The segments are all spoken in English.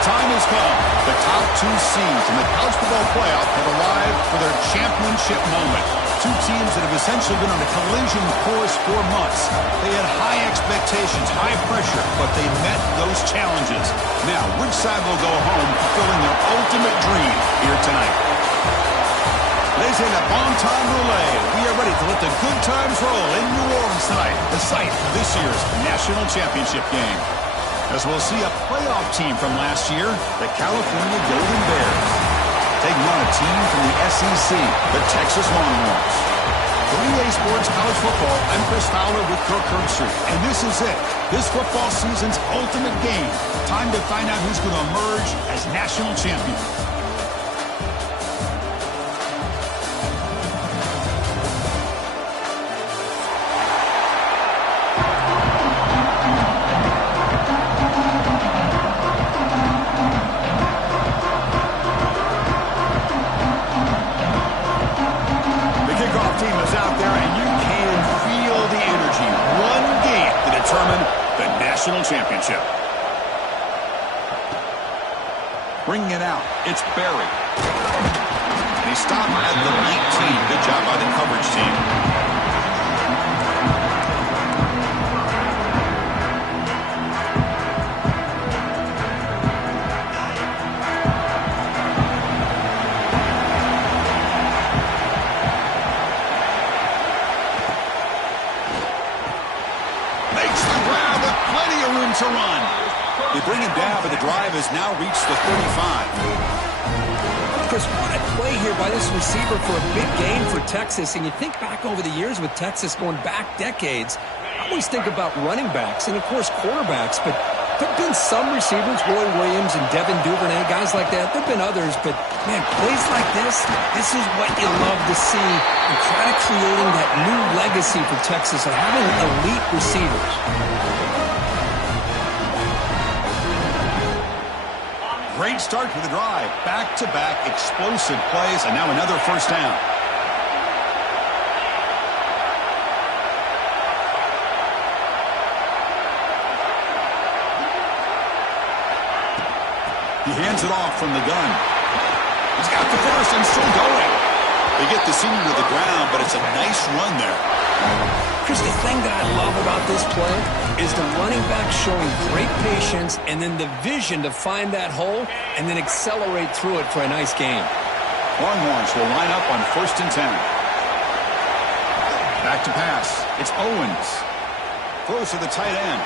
The time has come. The top two seeds in the college football playoff have arrived for their championship moment. Two teams that have essentially been on a collision course for months. They had high expectations, high pressure, but they met those challenges. Now, which side will go home fulfilling their ultimate dream here tonight? They say the bon time roulette. We are ready to let the good times roll in New Orleans tonight, the site of this year's national championship game. As we'll see a playoff team from last year, the California Golden Bears, taking on a team from the SEC, the Texas Longhorns. For EA Sports College Football, I'm Chris Fowler with Kirk Herbstreit, and this is it. This football season's ultimate game. Time to find out who's going to emerge as national champion. National championship. Bringing it out, it's Barry. And he stopped at the 19. Good job by the coverage team. To run. They bring him down, but the drive has now reached the 35. Chris, what a play here by this receiver for a big gain for Texas. And you think back over the years with Texas going back decades, I always think about running backs and, of course, quarterbacks. But there have been some receivers, Roy Williams and Devin Duvernay, guys like that. There have been others. But, man, plays like this is what you love to see. And try to creating that new legacy for Texas of having elite receivers. Great start for the drive. Back-to-back explosive plays, and now another first down. He hands it off from the gun. He's got the first and still going. They get the senior to the ground, but it's a nice run there. Chris, the thing that I love about this play is the running back showing great patience and then the vision to find that hole and then accelerate through it for a nice gain. Longhorns will line up on 1st and 10. Back to pass. It's Owens. Throws to the tight end.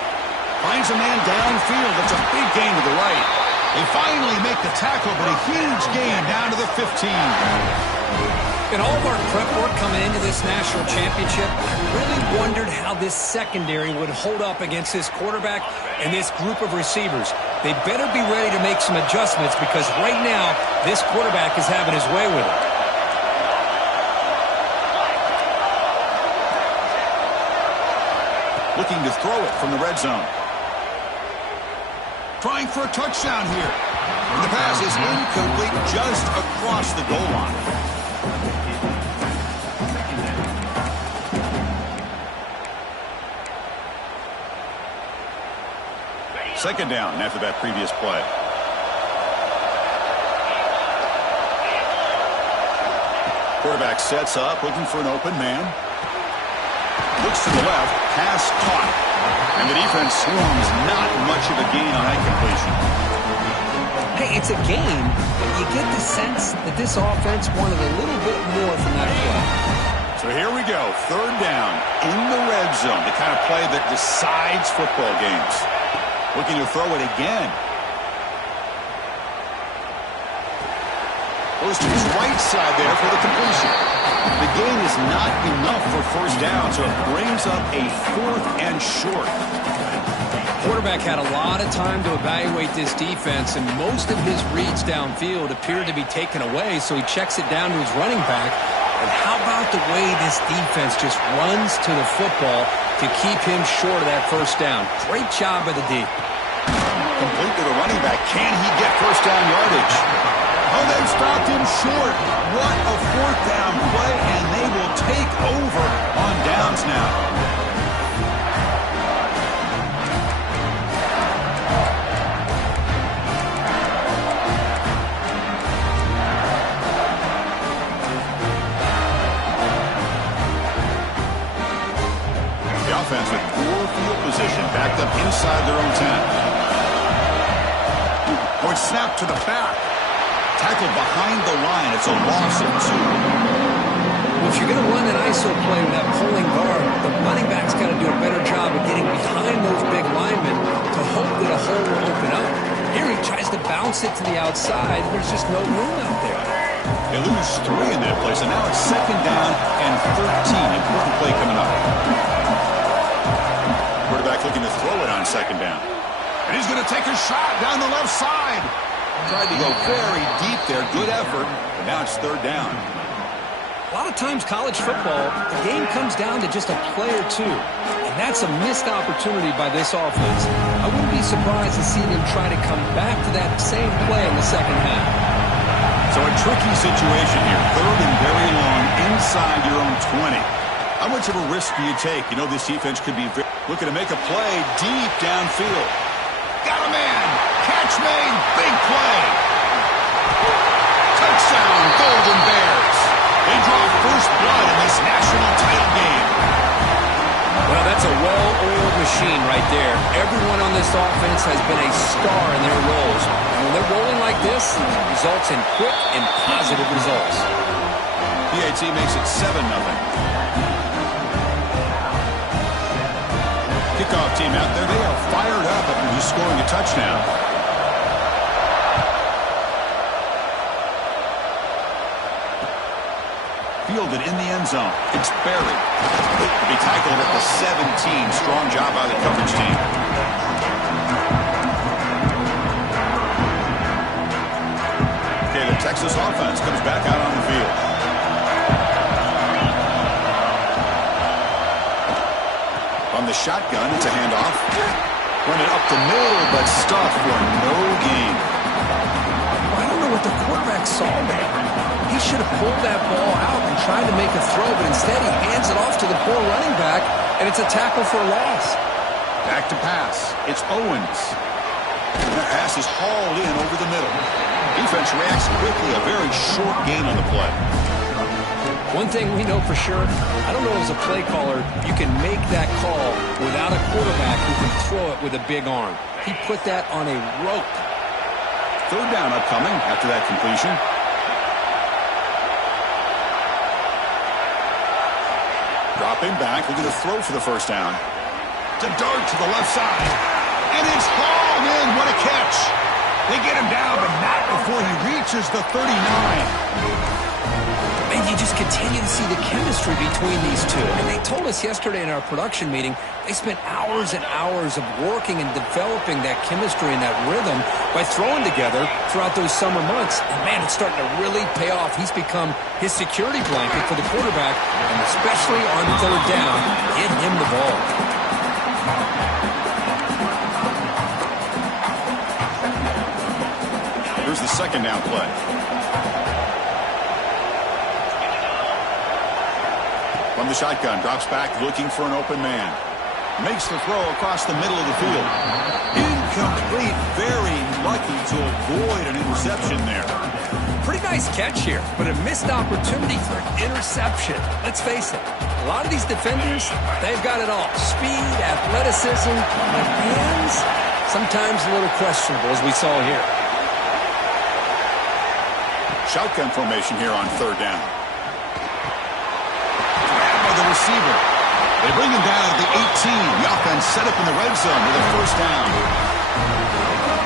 Finds a man downfield. It's a big gain to the right. They finally make the tackle, but a huge gain down to the 15. In all of our prep work coming into this national championship, I really wondered how this secondary would hold up against this quarterback and this group of receivers. They better be ready to make some adjustments because right now, this quarterback is having his way with it. Looking to throw it from the red zone. Trying for a touchdown here. And the pass is incomplete just across the goal line. Second down after that previous play. Quarterback sets up, looking for an open man. Looks to the left, pass caught. And the defense swarms, not much of a gain on that completion. Hey, it's a game, but you get the sense that this offense wanted a little bit more from that play. So here we go, 3rd down in the red zone, the kind of play that decides football games. Looking to throw it again. Goes to his right side there for the completion. The gain is not enough for 1st down, so it brings up a 4th and short. Quarterback had a lot of time to evaluate this defense, and most of his reads downfield appeared to be taken away, so he checks it down to his running back. And how about the way this defense just runs to the football to keep him short of that 1st down? Great job by the D. Complete to the running back. Can he get 1st down yardage? Oh, they've stopped him short. What a 4th down play, and they will take over on downs now. snap to the back. Tackle behind the line. It's a loss of 2. Well, if you're going to run an ISO play with that pulling guard, the running back's got to do a better job of getting behind those big linemen to hope that a hole will open up. Here he tries to bounce it to the outside, and there's just no room out there. They lose 3 in that place, and now it's 2nd down and 13. Important play coming up. Quarterback looking to throw it on 2nd down. And he's going to take a shot down the left side. Tried to go very deep there. Good effort. But now it's 3rd down. A lot of times college football, the game comes down to just a play or two. And that's a missed opportunity by this offense. I wouldn't be surprised to see them try to come back to that same play in the second half. So a tricky situation here. 3rd and very long inside your own 20. How much of a risk do you take? You know this defense could be looking to make a play deep downfield. Got a man. Catch made. Big play. Touchdown, Golden Bears. They draw first blood in this national title game. Well, that's a well-oiled machine right there. Everyone on this offense has been a star in their roles. And when they're rolling like this, it results in quick and positive results. PAT makes it 7-0. Kickoff team out there, they are fired up after just scoring a touchdown. Fielded in the end zone. It's buried. To be tackled at the 17. Strong job by the coverage team. Okay, the Texas offense comes back out on the field. On the shotgun, it's a handoff. Running up the middle, but stuffed for no gain. I don't know what the quarterback saw there. He should have pulled that ball out and tried to make a throw, but instead he hands it off to the poor running back, and it's a tackle for a loss. Back to pass. It's Owens. That pass is hauled in over the middle. Defense reacts quickly. A very short gain on the play. One thing we know for sure, I don't know as a play caller, you can make that call without a quarterback who can throw it with a big arm. He put that on a rope. 3rd down upcoming after that completion. Dropping back, looking to throw for the 1st down. It's a dart to the left side. And it's hauled in. What a catch. They get him down, but not before he reaches the 39. And you just continue to see the chemistry between these two. And they told us yesterday in our production meeting, they spent hours and hours of working and developing that chemistry and that rhythm by throwing together throughout those summer months. And, man, it's starting to really pay off. He's become his security blanket for the quarterback, and especially on 3rd down, get him the ball. Here's the 2nd down play. From the shotgun, drops back, looking for an open man. Makes the throw across the middle of the field. Incomplete, very lucky to avoid an interception there. Pretty nice catch here, but a missed opportunity for an interception. Let's face it, a lot of these defenders, they've got it all. Speed, athleticism, but hands, sometimes a little questionable, as we saw here. Shotgun formation here on 3rd down. The receiver. They bring him down at the 18. The offense set up in the red zone with a 1st down.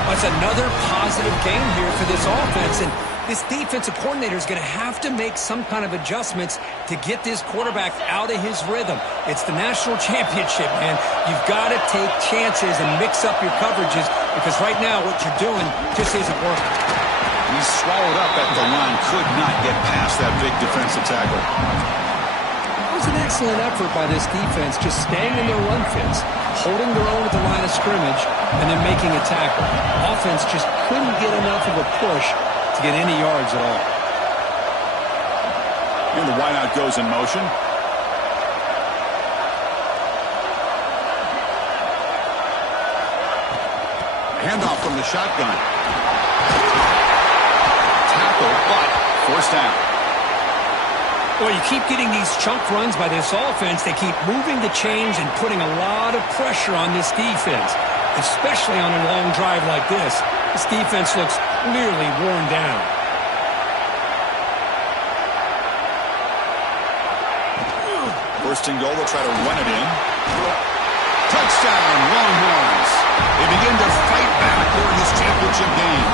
That's another positive game here for this offense, and this defensive coordinator is going to have to make some kind of adjustments to get this quarterback out of his rhythm. It's the national championship, man. You've got to take chances and mix up your coverages, because right now what you're doing just isn't working. He's swallowed up at the line. Could not get past that big defensive tackle. It was an excellent effort by this defense, just staying in their run fits, holding their own at the line of scrimmage, and then making a tackle. Offense just couldn't get enough of a push to get any yards at all. And the wideout goes in motion. Handoff from the shotgun. Tackle, but 4th down. Well, you keep getting these chunk runs by this offense. They keep moving the chains and putting a lot of pressure on this defense, especially on a long drive like this. This defense looks clearly worn down. First and goal, they'll try to run it in. Touchdown, Longhorns. They begin to fight back during this championship game.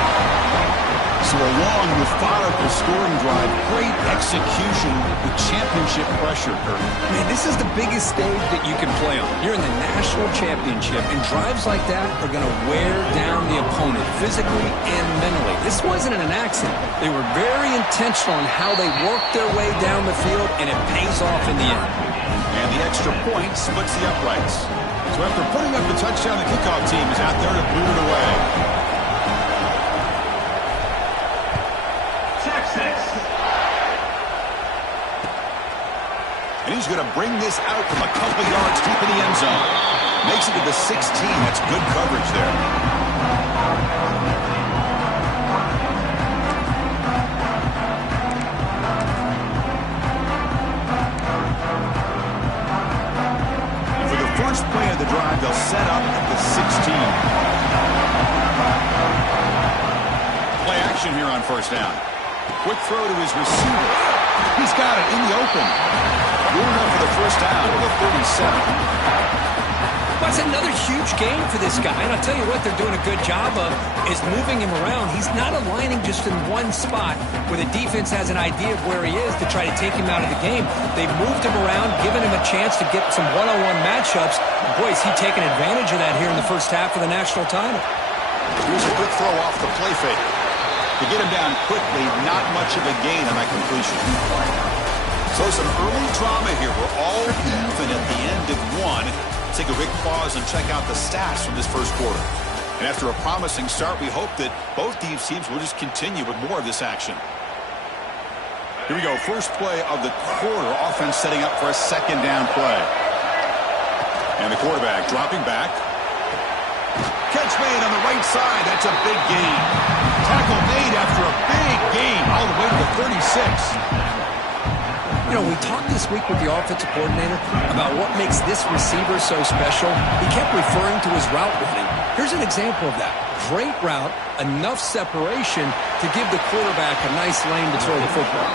So a long, methodical scoring drive. Great execution with championship pressure, Kurt. Man, this is the biggest stage that you can play on. You're in the national championship, and drives like that are going to wear down the opponent physically and mentally. This wasn't an accident. They were very intentional in how they worked their way down the field, and it pays off in the end. And the extra point splits the uprights. So after putting up the touchdown, the kickoff team is out there to boot it away. Texas. And he's going to bring this out from a couple yards deep in the end zone. Makes it to the 16. That's good coverage there. First play of the drive, they'll set up at the 16. Play action here on first down. Quick throw to his receiver. He's got it in the open. Good enough for the first down to the 37. That's another huge game for this guy. And I'll tell you what they're doing a good job of is moving him around. He's not aligning just in one spot where the defense has an idea of where he is to try to take him out of the game. They've moved him around, given him a chance to get some one-on-one matchups. Boy, is he taking advantage of that here in the first half of the national title. Here's a quick throw off the play fake. To get him down quickly, not much of a gain on that completion. So some early drama here. We're all even at the end of one. Take a quick pause and check out the stats from this first quarter. And after a promising start, we hope that both these teams will just continue with more of this action. Here we go. First play of the quarter. Offense setting up for a second down play. And the quarterback dropping back. Catch made on the right side. That's a big gain. Tackle made after a big gain all the way to the 36. You know, we talked this week with the offensive coordinator about what makes this receiver so special. He kept referring to his route running. Here's an example of that. Great route, enough separation to give the quarterback a nice lane to throw the football.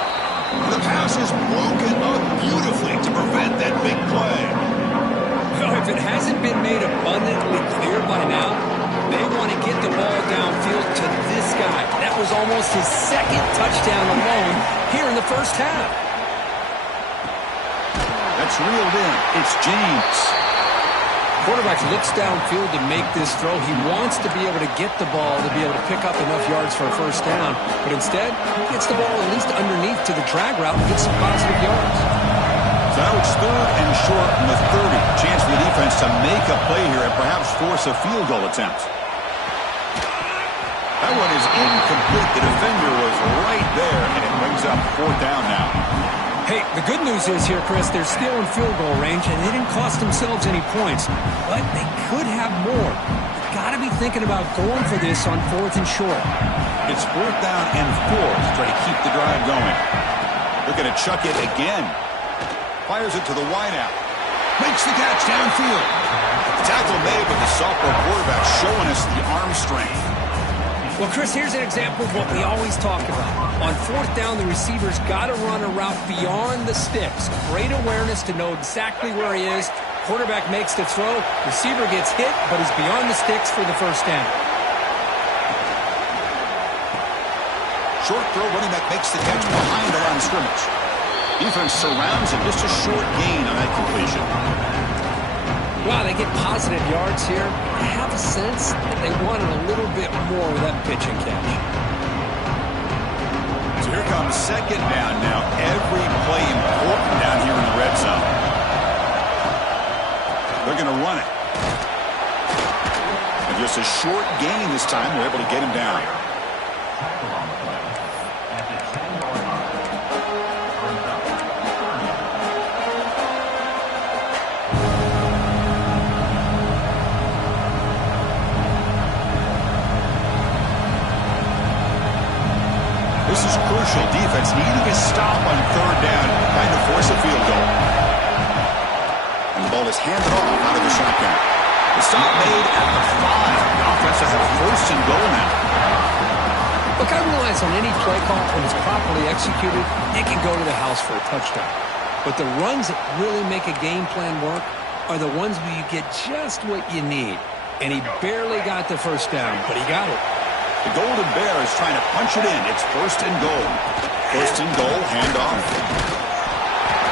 The pass is broken up beautifully to prevent that big play. Well, if it hasn't been made abundantly clear by now, they want to get the ball downfield to this guy. That was almost his second touchdown alone here in the first half. That's reeled in. It's James. Quarterback looks downfield to make this throw. He wants to be able to get the ball to be able to pick up enough yards for a first down. But instead, he gets the ball at least underneath to the drag route and gets some positive yards. So now it's third and short from the 30. Chance for the defense to make a play here and perhaps force a field goal attempt. That one is incomplete. The defender was right there, and it brings up fourth down now. Hey, the good news is here, Chris, they're still in field goal range, and they didn't cost themselves any points. But they could have more. You've got to be thinking about going for this on fourth and short. It's fourth down and 4 to try to keep the drive going. Looking to chuck it again. Fires it to the wideout. Makes the catch downfield. Tackle made, but the sophomore quarterback showing us the arm strength. Well, Chris, here's an example of what we always talk about. On fourth down, the receiver's got to run a route beyond the sticks. Great awareness to know exactly where he is. Quarterback makes the throw. Receiver gets hit, but he's beyond the sticks for the first down. Short throw, running back makes the catch behind the line of scrimmage. Defense surrounds him. Just a short gain on that completion. Wow, they get positive yards here. I have a sense that they wanted a little bit more with that pitch and catch. So here comes second down now. Every play important down here in the red zone. They're going to run it. And just a short gain this time. They're able to get him down. This is crucial. Defense needing a stop on third down, trying to force a field goal. And the ball is handed off out of the shotgun. The stop made at the 5. The offense has a first and goal now. Look, I realize on any play call, when it's properly executed, it can go to the house for a touchdown. But the runs that really make a game plan work are the ones where you get just what you need. And he barely got the first down, but he got it. The Golden Bear is trying to punch it in. It's 1st and goal. 1st and goal, handoff.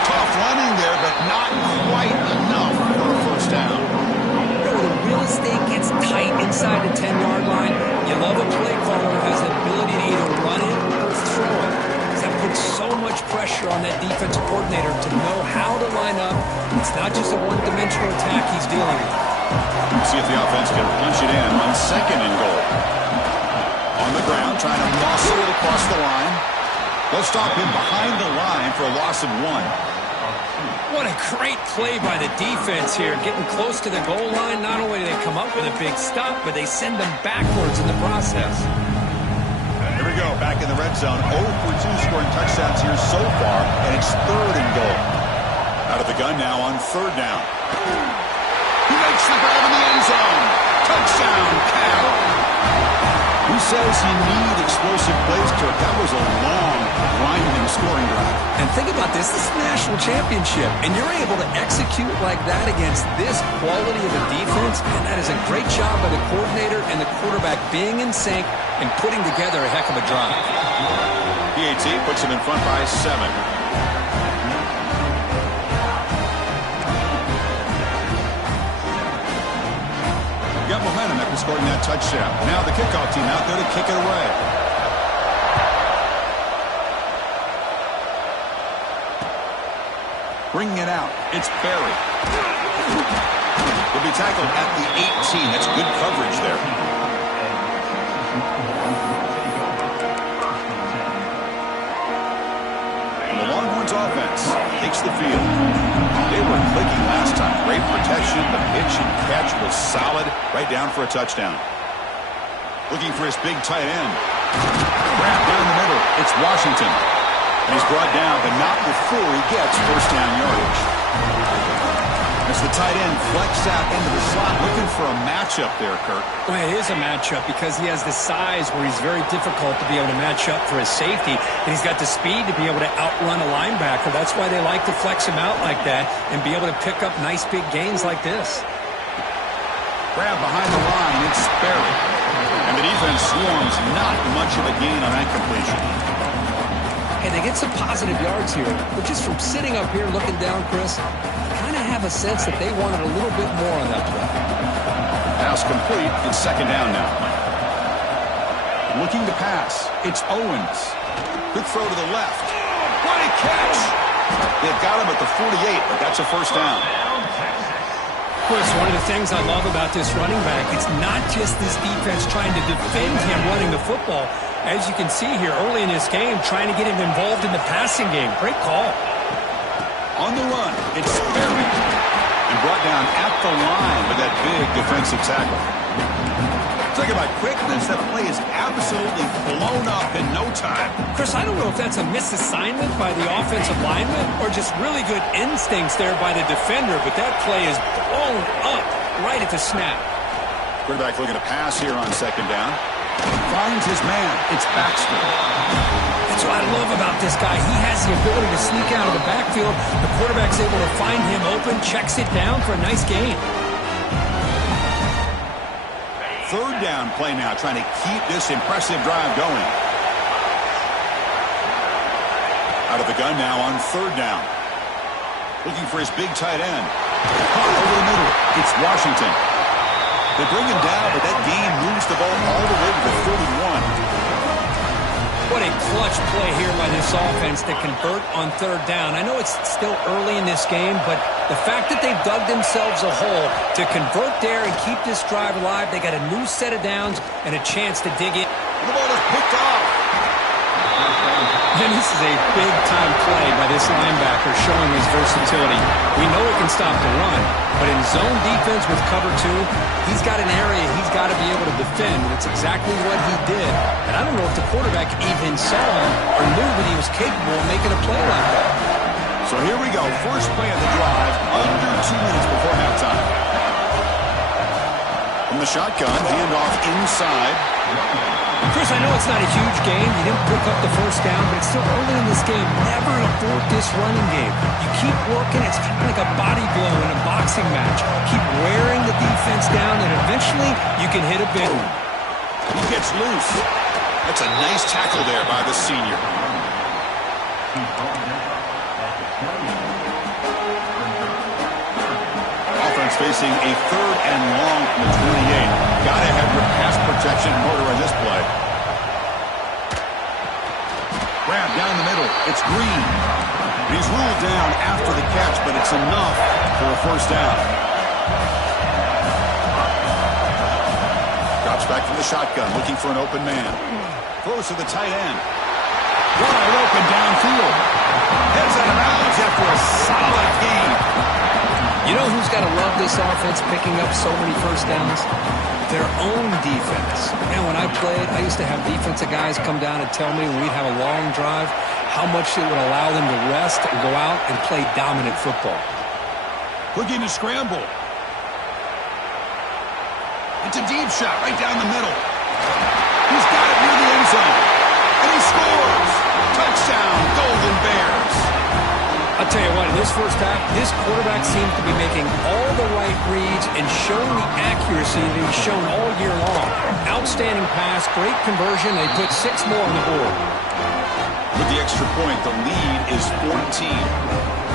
Tough running there, but not quite enough for a first down. You know, when the real estate gets tight inside the 10-yard line, you love a play caller who has the ability to either run it or throw it. That puts so much pressure on that defensive coordinator to know how to line up. It's not just a one-dimensional attack he's dealing with. See if the offense can punch it in on 2nd and goal. On the ground, trying to muscle it across the line. They'll stop him behind the line for a loss of 1. What a great play by the defense here. Getting close to the goal line, not only do they come up with a big stop, but they send them backwards in the process. Here we go, back in the red zone. 0 for 2 scoring touchdowns here so far, and it's 3rd and goal. Out of the gun now on 3rd down. He makes the grab in the end zone. Touchdown, Cal. Who says you need explosive plays, Kirk? That was a long, grinding scoring drive. And think about this. This is the national championship, and you're able to execute like that against this quality of a defense, and that is a great job by the coordinator and the quarterback being in sync and putting together a heck of a drive. PAT puts him in front by 7. Got momentum after scoring that touchdown. Now the kickoff team out there to kick it away. Bringing it out. It's Berry. He'll be tackled at the 18. That's good coverage there. And the Longhorns offense takes the field. They were clicking last time. Great protection. The pitch and catch was solid. Right down for a touchdown. Looking for his big tight end. Wrap down the middle. It's Washington. And he's brought down, but not before he gets first down yardage. As the tight end flexed out into the slot, looking for a matchup there, Kirk. Well, it is a matchup because he has the size where he's very difficult to be able to match up for his safety, and he's got the speed to be able to outrun a linebacker. That's why they like to flex him out like that and be able to pick up nice big gains like this. Grab behind the line, it's Sperry. And the defense swarms, not much of a gain on that completion. Hey, they get some positive yards here, but just from sitting up here looking down, Chris, I kind of have a sense that they wanted a little bit more on that play. Pass complete. It's 2nd down now. Looking to pass. It's Owens. Quick throw to the left. What a catch! They've got him at the 48, but that's a first down. Chris, one of the things I love about this running back, it's not just this defense trying to defend him running the football. As you can see here early in this game, trying to get him involved in the passing game. Great call. On the run, it's Sperry. And brought down at the line with that big defensive tackle. Talk about quickness. That play is absolutely blown up in no time. Chris, I don't know if that's a misassignment by the offensive lineman or just really good instincts there by the defender, but that play is blown up right at the snap. Quarterback looking to pass here on 2nd down. Finds his man. It's Baxter. That's what I love about this guy. He has the ability to sneak out of the backfield. The quarterback's able to find him open, checks it down for a nice gain. 3rd down play now, trying to keep this impressive drive going. Out of the gun now on 3rd down. Looking for his big tight end. Caught over the middle. It's Washington. They bring him down, but that game moves the ball all the way to the 31. What a clutch play here by this offense to convert on 3rd down. I know it's still early in this game, but the fact that they've dug themselves a hole to convert there and keep this drive alive, they got a new set of downs and a chance to dig in. The ball is picked off. And this is a big-time play by this linebacker showing his versatility. We know he can stop the run, but in zone defense with cover 2, he's got an area he's got to be able to defend, and it's exactly what he did. And I don't know if the quarterback even saw him or knew that he was capable of making a play like that. So here we go. First play of the drive, under 2 minutes before halftime. From the shotgun, handoff inside. Chris, I know it's not a huge game. You didn't pick up the first down, but it's still early in this game. Never abort this running game. You keep working. It's kind of like a body blow in a boxing match. Keep wearing the defense down, and eventually you can hit a big one. He gets loose. That's a nice tackle there by the senior. Offense facing a 3rd and long from the 28. Gotta have your pass protection in order on this play. Grab down the middle. It's Green. He's ruled down after the catch, but it's enough for a first down. Drops back from the shotgun, looking for an open man. Throws to the tight end. Wide open downfield. Heads out of bounds after a solid game. You know who's got to love this offense picking up so many first downs? Their own defense. And when I played, I used to have defensive guys come down and tell me when we'd have a long drive how much it would allow them to rest and go out and play dominant football. Looking to scramble. It's a deep shot right down the middle. He's got it near the end zone. And he scores. Touchdown, Golden Bears. I'll tell you what, in this first half, this quarterback seems to be making all the right reads and showing the accuracy that he's shown all year long. Outstanding pass, great conversion. They put 6 more on the board. With the extra point, the lead is 14.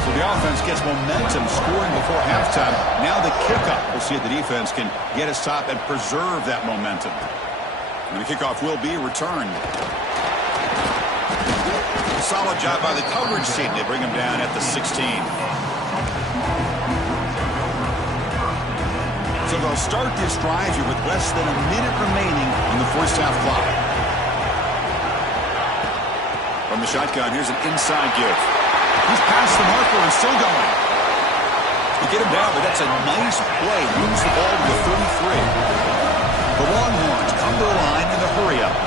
So the offense gets momentum scoring before halftime. Now the kickoff. We'll see if the defense can get a stop and preserve that momentum. And the kickoff will be returned. Solid job by the coverage team. They bring him down at the 16. So they'll start this drive here with less than a minute remaining on the first half clock. From the shotgun, here's an inside give. He's past the marker and still going. You get him down, but that's a nice play. Moves the ball to the 33. The Longhorns come to the line in the hurry-up.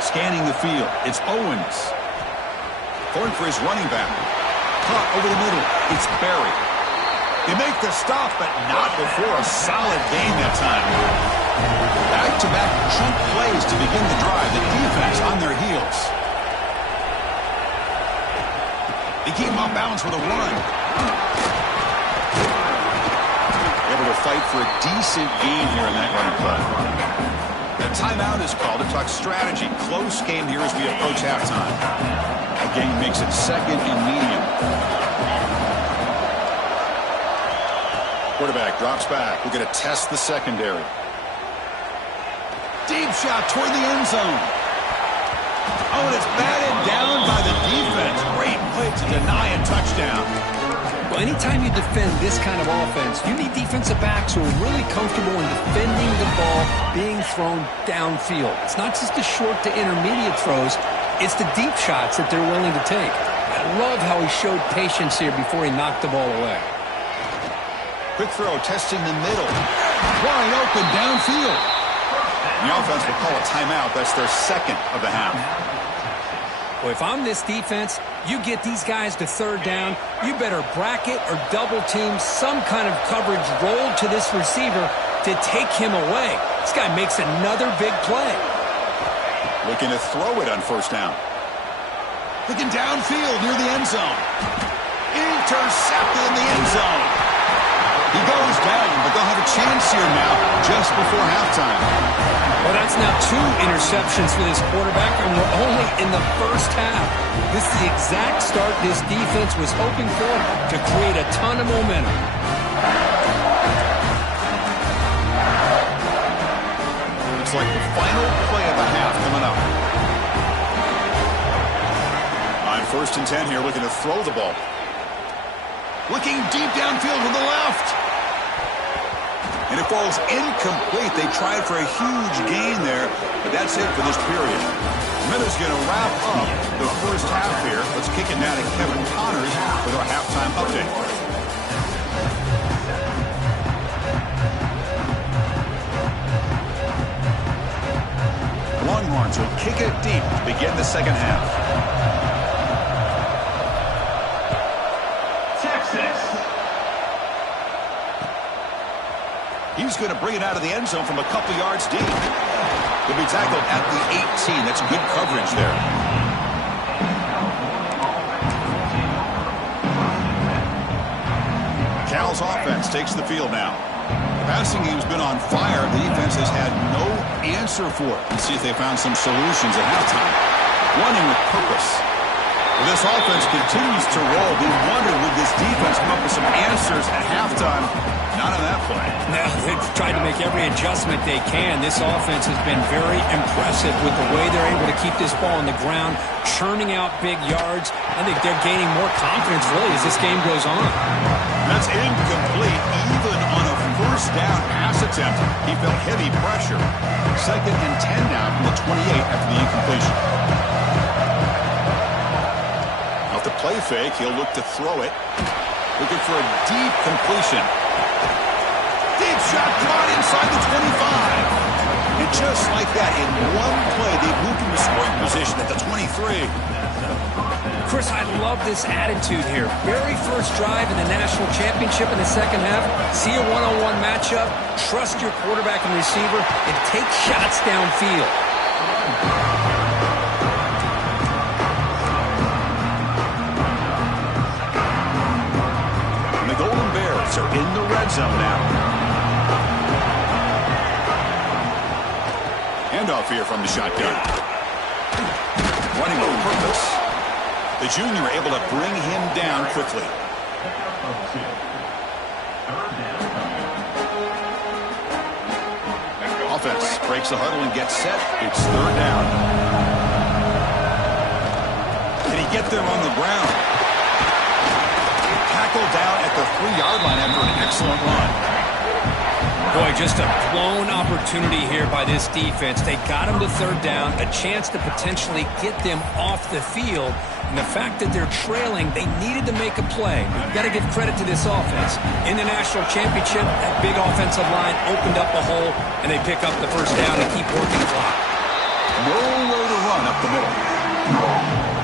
Scanning the field, it's Owens. Going for his running back. Caught over the middle, it's Barry. They make the stop, but not before a solid gain that time. Back-to-back chunk plays to begin the drive. The defense on their heels. They keep him off balance with a run. Able to fight for a decent gain here in that running play. A timeout is called to talk strategy. Close game here as we approach halftime. Again, makes it 2nd and medium. Quarterback drops back. We're going to test the secondary. Deep shot toward the end zone. Oh, and it's batted down by the defense. Great play to deny a touchdown. Well, anytime you defend this kind of offense, you need defensive backs who are really comfortable in defending the ball being thrown downfield. It's not just the short to intermediate throws. It's the deep shots that they're willing to take. I love how he showed patience here before he knocked the ball away. Quick throw, testing the middle. Wide open downfield. The offense will call a timeout. That's their 2nd of the half. Well, if I'm this defense, you get these guys to 3rd down, you better bracket or double team some kind of coverage rolled to this receiver to take him away. This guy makes another big play. Looking to throw it on first down. Looking downfield near the end zone. Intercepted in the end zone. He goes down, but they'll have a chance here now just before halftime. Well, that's now 2 interceptions for this quarterback, and we're only in the first half. This is the exact start this defense was hoping for to create a ton of momentum. Looks like the final play of the half coming up. On 1st and 10 here, looking to throw the ball. Looking deep downfield to the left. And it falls incomplete. They tried for a huge gain there, but that's it for this period. Miller's going to wrap up the first half here. Let's kick it now to Kevin Connors with our halftime update. Longhorns will kick it deep to begin the second half. He He's going to bring it out of the end zone from a couple yards deep. He'll be tackled at the 18. That's good coverage there. Cal's offense takes the field now. The passing game's been on fire. The defense has had no answer for it. Let's see if they found some solutions at halftime. Running with purpose. Well, this offense continues to roll. We wondered, would this defense come up with some answers at halftime? Not on that play. No, they've tried to make every adjustment they can. This offense has been very impressive with the way they're able to keep this ball on the ground, churning out big yards. I think they're gaining more confidence, really, as this game goes on. That's incomplete. Even on a first down pass attempt, he felt heavy pressure. 2nd and 10 now from the 28 after the incompletion. Off the play fake, he'll look to throw it. Looking for a deep completion. Deep shot caught inside the 25. And just like that, in one play, they moved him to scoring position at the 23. Chris, I love this attitude here. Very first drive in the national championship in the second half. See a one-on-one matchup, trust your quarterback and receiver, and take shots downfield. And the Golden Bears are in the red zone now. Handoff here from the shotgun. Running with purpose. The junior able to bring him down quickly. Offense breaks the huddle and gets set. It's 3rd down. Can he get there on the ground? Tackled down at the 3-yard line after an excellent run. Boy, just a blown opportunity here by this defense. They got him to 3rd down, a chance to potentially get them off the field. And the fact that they're trailing, they needed to make a play. You've got to give credit to this offense. In the national championship, that big offensive line opened up a hole, and they pick up the first down and keep working the clock. Nowhere to run up the middle.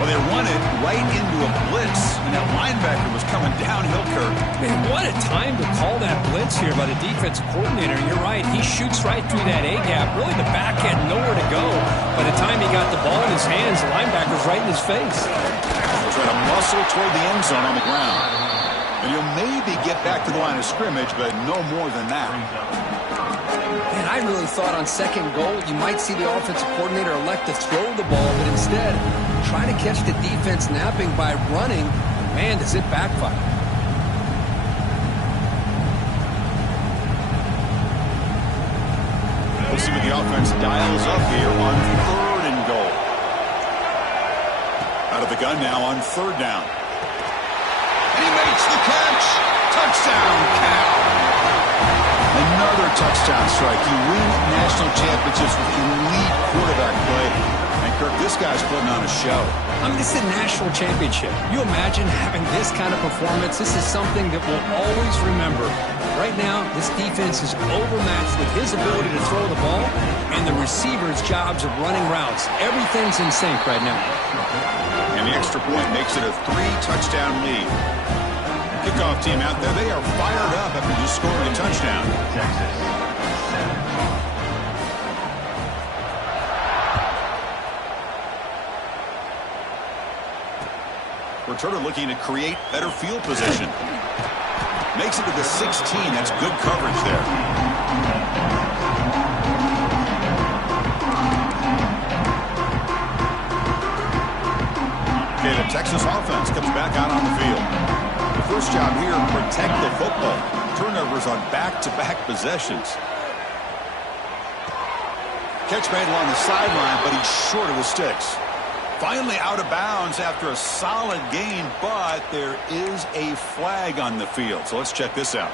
Well, they run it right into a blitz, and that linebacker was coming downhill, Kirk. Man, what a time to call that blitz here by the defensive coordinator. You're right. He shoots right through that A-gap. Really, the back had nowhere to go. By the time he got the ball in his hands, the linebacker's right in his face. He'll try to muscle toward the end zone on the ground. And he'll maybe get back to the line of scrimmage, but no more than that. Man, I really thought on 2nd goal you might see the offensive coordinator elect to throw the ball, but instead try to catch the defense napping by running. Man, does it backfire. We'll see what the offense dials up here on 3rd and goal. Out of the gun now on 3rd down. And he makes the catch. Touchdown, Cal. Another touchdown strike. You win national championships with elite quarterback play. And Kirk, this guy's putting on a show. I mean, this is a national championship. You imagine having this kind of performance? This is something that we'll always remember. Right now, this defense is overmatched with his ability to throw the ball and the receiver's jobs of running routes. Everything's in sync right now. And the extra point makes it a 3-touchdown lead. Kickoff team out there, they are fired up after just scoring a touchdown. Returner looking to create better field position. Makes it to the 16. That's good coverage there. Okay, the Texas offense comes back out on the field. The first job here, protect the football. Turnovers on back-to-back possessions. Catch made along the sideline, but he's short of the sticks. Finally out of bounds after a solid gain, but there is a flag on the field. So let's check this out.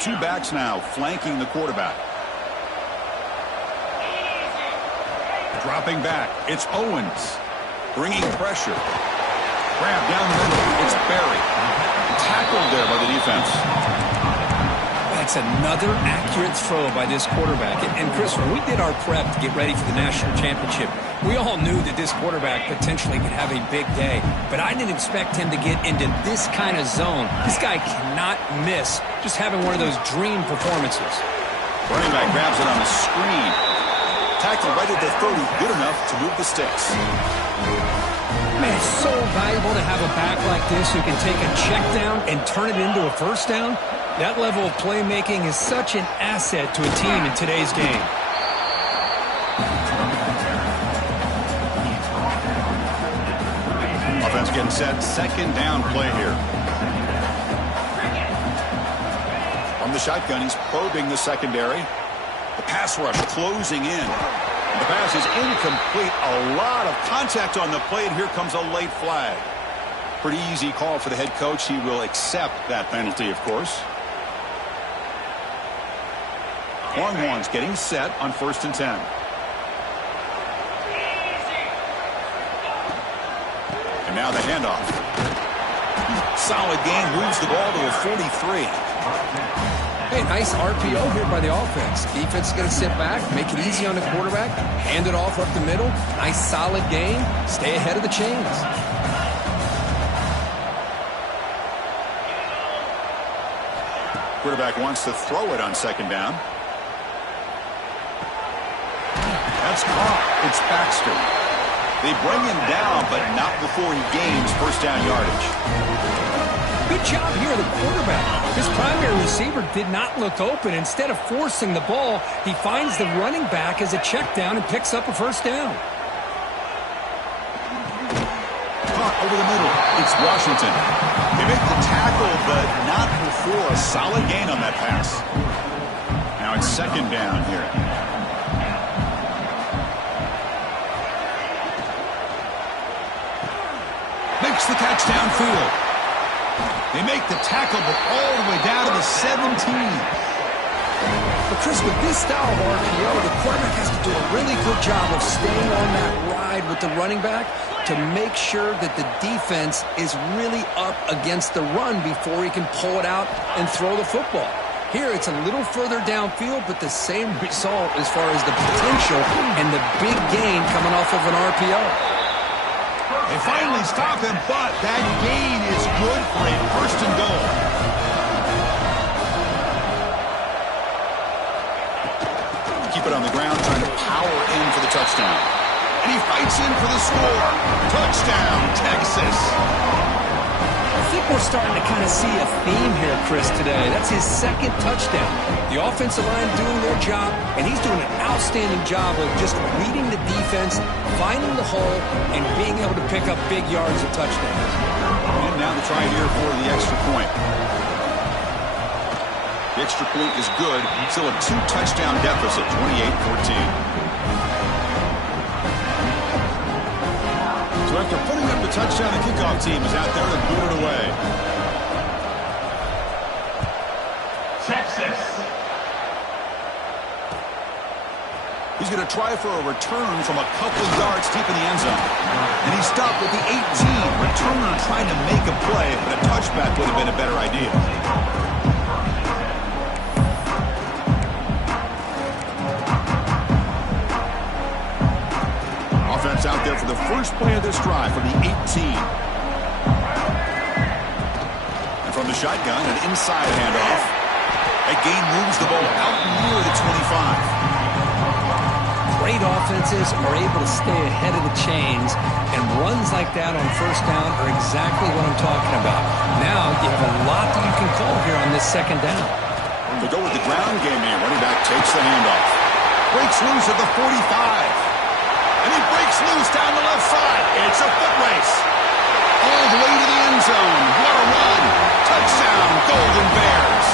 2 backs now flanking the quarterback. Dropping back, it's Owens. Bringing pressure. Grab down the middle, it's Barry. Tackled there by the defense. That's another accurate throw by this quarterback. And Chris, when we did our prep to get ready for the national championship, we all knew that this quarterback potentially could have a big day. But I didn't expect him to get into this kind of zone. This guy cannot miss just having one of those dream performances. Running back grabs it on the screen. Tackle right at the 30, good enough to move the sticks. Man, it's so valuable to have a back like this who can take a check down and turn it into a first down. That level of playmaking is such an asset to a team in today's game. Offense getting set, second down play here. From the shotgun, he's probing the secondary. The pass rush closing in. The pass is incomplete. A lot of contact on the play, and here comes a late flag. Pretty easy call for the head coach. He will accept that penalty, of course. Longhorns getting set on 1st and 10. And now the handoff. Solid game, moves the ball to a 43. Hey, nice RPO here by the offense. Defense is going to sit back, make it easy on the quarterback, hand it off up the middle. Nice solid game. Stay ahead of the chains. Quarterback wants to throw it on 2nd down. That's caught. It's Baxter. They bring him down, but not before he gains 1st down yardage. Good job here, the quarterback. His primary receiver did not look open. Instead of forcing the ball, he finds the running back as a check down and picks up a 1st down. Caught over the middle. It's Washington. They make the tackle, but not before a solid gain on that pass. Now it's 2nd down here. Makes the catch downfield. They make the tackle, but all the way down to the 17. But Chris, with this style of RPO, the quarterback has to do a really good job of staying on that ride with the running back to make sure that the defense is really up against the run before he can pull it out and throw the football. Here, it's a little further downfield, but the same result as far as the potential and the big gain coming off of an RPO. They finally stop him, but that gain is good for a 1st and goal. Keep it on the ground, trying to power in for the touchdown. And he fights in for the score. Touchdown, Texas. I think we're starting to kind of see a theme here, Chris, today. That's his 2nd touchdown. The offensive line doing their job, and he's doing an outstanding job of just reading the defense, finding the hole, and being able to pick up big yards and touchdowns. And now the try here for the extra point. The extra point is good. Still a 2-touchdown deficit, 28-14. So after putting up the touchdown, the kickoff team is out there to boot it away. Texas. He's going to try for a return from a couple of yards deep in the end zone. And he stopped at the 18. Returner trying to make a play, but a touchback would have been a better idea. Offense out there for the first play of this drive from the 18. And from the shotgun, an inside handoff. That gain moves the ball out near the 25. Great offenses are able to stay ahead of the chains, and runs like that on 1st down are exactly what I'm talking about. Now you have a lot that you can call here on this 2nd down. To go with the ground game here, running back takes the handoff. Breaks loose at the 45. And he breaks loose down the left side. It's a foot race. All the way to the end zone. What a run. Touchdown, Golden Bears.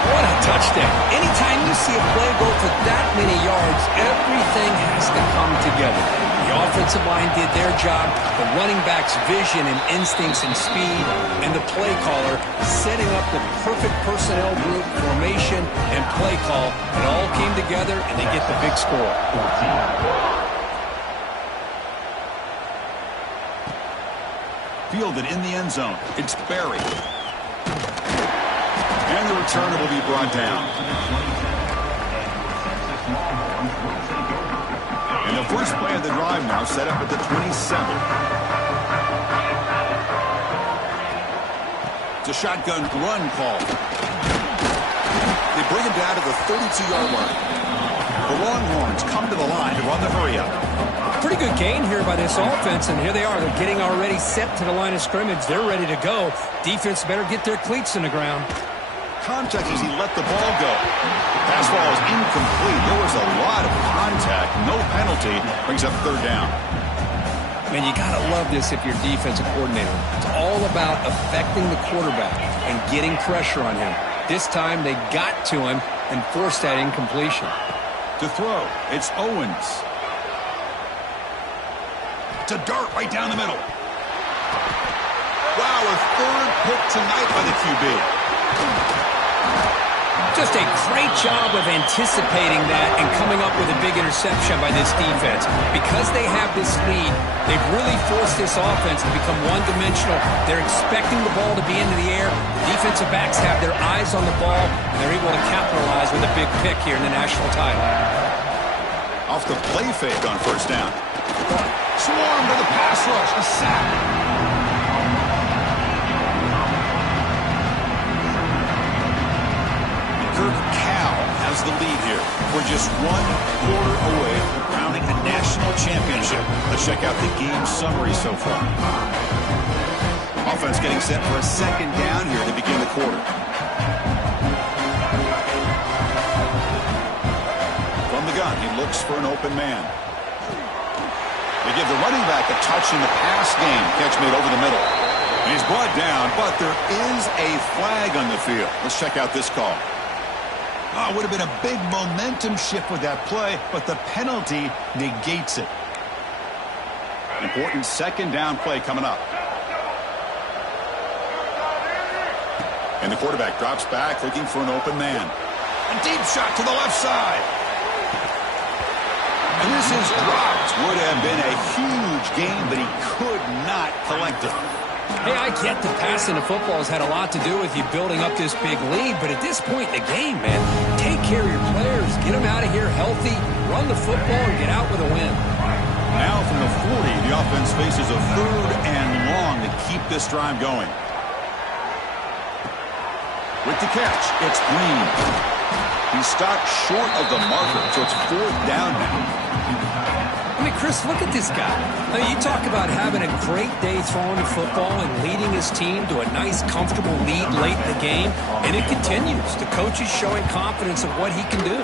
What a touchdown. Anytime you see a play go for that many yards, everything has to come together. The offensive line did their job, the running back's vision and instincts and speed, and the play caller setting up the perfect personnel group, formation, and play call. It all came together, and they get the big score. Fielded in the end zone. It's Barry. And the returner will be brought down. And the first play of the drive now set up at the 27. It's a shotgun run call. They bring him down to the 32-yard line. The Longhorns come to the line to run the hurry-up. Pretty good gain here by this offense, and here they are. They're getting already set to the line of scrimmage. They're ready to go. Defense better get their cleats in the ground. Contact as he let the ball go. Pass ball is incomplete. There was a lot of contact. No penalty. Brings up third down. Man, you got to love this if you're defensive coordinator. It's all about affecting the quarterback and getting pressure on him. This time they got to him and forced that incompletion. To throw, it's Owens. To dart right down the middle. Wow, a third pick tonight by the QB. Just a great job of anticipating that and coming up with a big interception by this defense. Because they have this lead, they've really forced this offense to become one-dimensional. They're expecting the ball to be into the air. The defensive backs have their eyes on the ball, and they're able to capitalize with a big pick here in the national title. Off the play fake on first down. Swarm to the pass rush. A sack. Kirk Cal has the lead here. We're just 1 quarter away from crowning a national championship. Let's check out the game summary so far. Offense getting set for a second down here to begin the quarter. From the gun, he looks for an open man. They give the running back a touch in the pass game. Catch made over the middle. And he's brought down, but there is a flag on the field. Let's check out this call. Oh, it would have been a big momentum shift with that play, but the penalty negates it. Important second down play coming up. And the quarterback drops back looking for an open man. A deep shot to the left side. And this is dropped. Would have been a huge game, but he could not collect it. Hey, I get the passing of football has had a lot to do with you building up this big lead, but at this point in the game, man, take care of your players. Get them out of here healthy, run the football, and get out with a win. Now from the 40, the offense faces a third and long to keep this drive going. With the catch, it's Green. He stopped short of the marker, so it's fourth down now. I mean, Chris, look at this guy. I mean, you talk about having a great day throwing the football and leading his team to a nice, comfortable lead late in the game, and it continues. The coach is showing confidence of what he can do.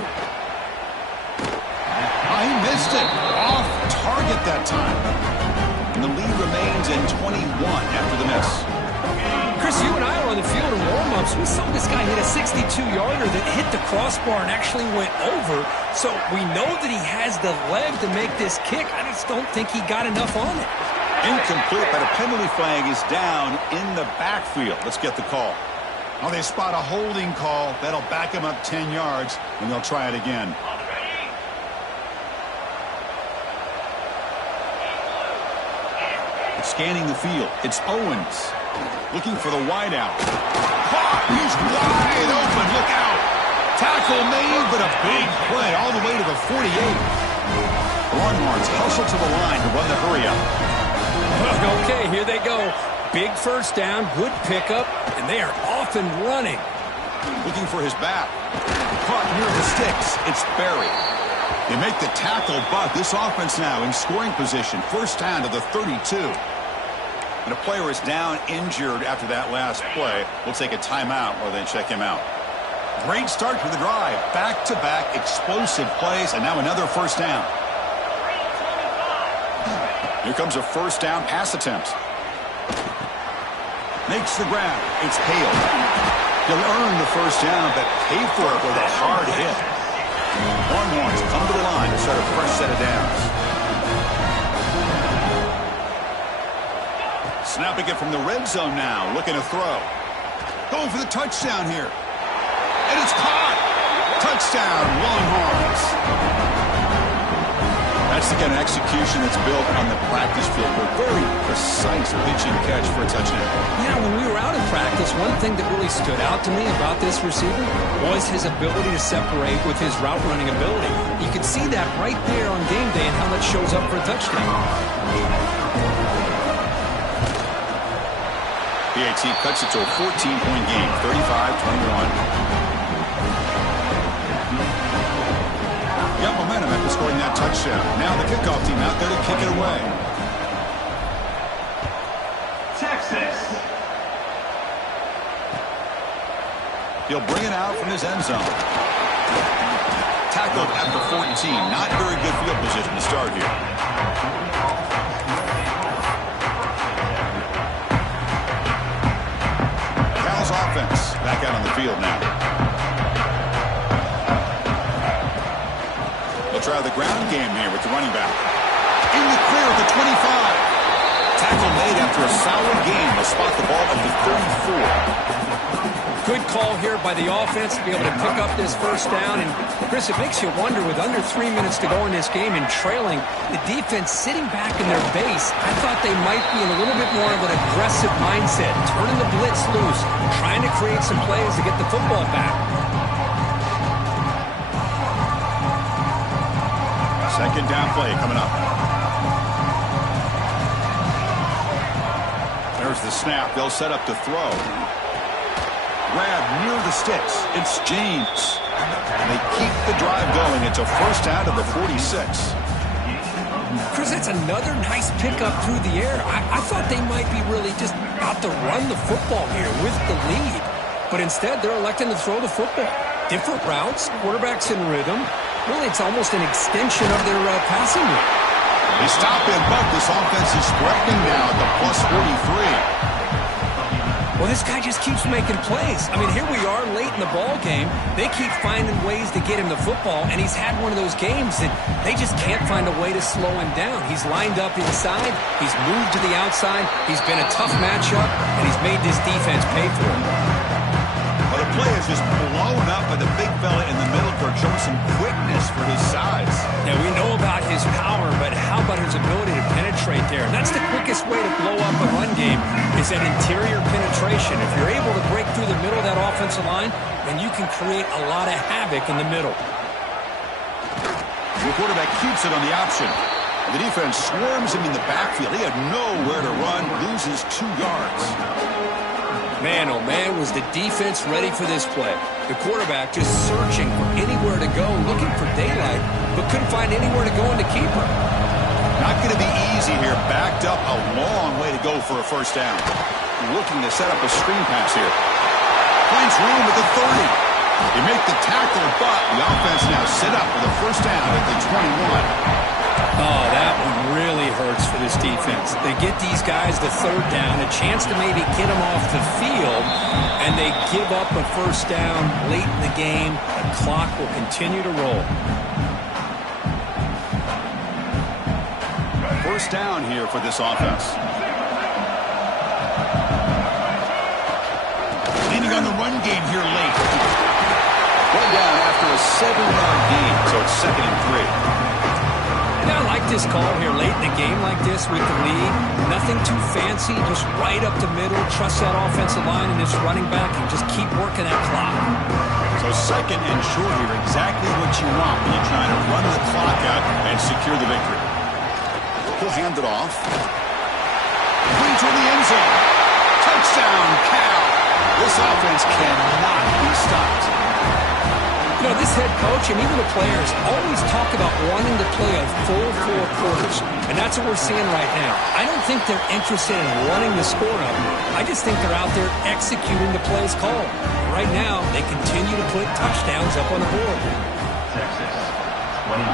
He missed it. Off target that time. And the lead remains in 21 after the miss. Chris, you and I were on the field in warm-ups. We saw this guy hit a 62-yarder that hit the crossbar and actually went over. So we know that he has the leg to make this kick. I just don't think he got enough on it. Incomplete, but a penalty flag is down in the backfield. Let's get the call. Oh, they spot a holding call. That'll back him up 10 yards, and they'll try it again. Scanning the field, it's Owens. Looking for the wideout. Caught! He's wide open. Look out! Tackle made, but a big play all the way to the 48. The Longhorns hustle to the line to run the hurry-up. Okay, here they go. Big first down, good pickup, and they are off and running. Looking for his back. Caught near the sticks. It's Berry. They make the tackle, but this offense now in scoring position. First down to the 32. And a player is down injured after that last play. We'll take a timeout while they check him out. Great start to the drive. Back-to-back explosive plays, and now another first down. Here comes a first down pass attempt. Makes the grab. It's Hale. He'll earn the first down, but pay for it with a hard hit. Longhorns come to the line to start a fresh set of downs. Snapping it from the red zone now, looking to throw. Going for the touchdown here. And it's caught. Touchdown, Longhorns. That's the kind of execution that's built on the practice field. A very precise pitch and catch for a touchdown. Yeah, when we were out in practice, one thing that really stood out to me about this receiver was his ability to separate with his route running ability. You could see that right there on game day and how that shows up for a touchdown. PAT cuts it to a 14-point game, 35-21. Got momentum after scoring that touchdown. Now the kickoff team out there to kick it away. Texas. He'll bring it out from his end zone. Tackled at the 14. Not very good field position to start here. Cal's offense back out on the field now. They'll try the ground game here with the running back. In the clear at the 25. Tackle made after a solid game. They'll spot the ball at the 34. Good call here by the offense to be able to pick up this first down. And, Chris, it makes you wonder, with under 3 minutes to go in this game and trailing, the defense sitting back in their base, I thought they might be in a little bit more of an aggressive mindset, turning the blitz loose, trying to create some plays to get the football back. Second down play coming up. There's the snap. They'll set up to throw. Grab near the sticks. It's James. And they keep the drive going. It's a first down to the 46. Chris, that's another nice pickup through the air. I thought they might be really just about to run the football here with the lead. But instead, they're electing to throw the football. Different routes, quarterbacks in rhythm. Really, it's almost an extension of their passing game. They stop in, but this offense is threatening now at the plus 43. Well, this guy just keeps making plays. I mean, here we are late in the ball game. They keep finding ways to get him the football, and he's had one of those games that they just can't find a way to slow him down. He's lined up inside. He's moved to the outside. He's been a tough matchup, and he's made this defense pay for it. Well, the play is just blown up by the big fella in the middle, Kirk, showing some quickness for his size. Yeah, we know about his power, but how about his ability to penetrate there? That's the quickest way to blow up a run game, is that interior penetration. If you're able to break through the middle of that offensive line, then you can create a lot of havoc in the middle. The quarterback keeps it on the option. The defense swarms him in the backfield. He had nowhere to run, loses 2 yards. Man, oh man, was the defense ready for this play. The quarterback just searching for anywhere to go, looking for daylight, but couldn't find anywhere to go in the keeper. Not going to be easy here. Backed up a long way to go for a first down. Looking to set up a screen pass here. Finds room at the 30. They make the tackle, but the offense now set up with a first down at the 21. Oh, that one really hurts for this defense. They get these guys the third down, a chance to maybe get them off the field, and they give up a first down late in the game. The clock will continue to roll. First down here for this offense. Leaning on the run game here late. One down after a 7-yard gain, so it's 2nd and 3. Yeah, I like this call here late in the game like this with the lead. Nothing too fancy, just right up the middle. Trust that offensive line and this running back and just keep working that clock. So 2nd and short here, exactly what you want when you're trying to run the clock out and secure the victory. He'll hand it off. Clean to the end zone. Touchdown, Cal. This offense cannot be stopped. You know, this head coach and even the players always talk about wanting to play a full 4 quarters, and that's what we're seeing right now. I don't think they're interested in running the score up. I just think they're out there executing the plays called. Right now, they continue to put touchdowns up on the board. Texas, 21.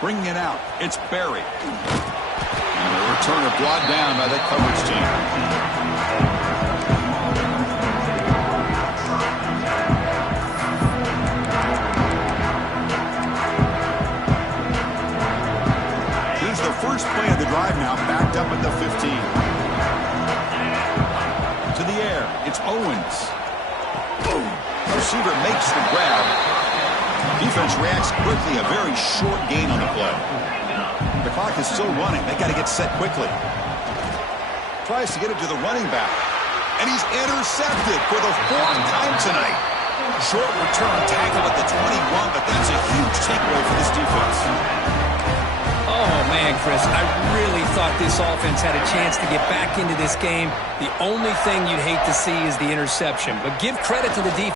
Bringing it out, it's Barry. And the returner brought down by the coverage team. First play of the drive now, backed up at the 15. To the air, it's Owens. Boom. receiver makes the grab. Defense reacts quickly. A very short gain on the play. The clock is still running. They got to get set quickly. Tries to get it to the running back. And he's intercepted for the 4th time tonight. Short return tackle at the 21, but that's a huge takeaway for this defense. Oh, man, Chris, I really thought this offense had a chance to get back into this game. The only thing you'd hate to see is the interception. But give credit to the defense.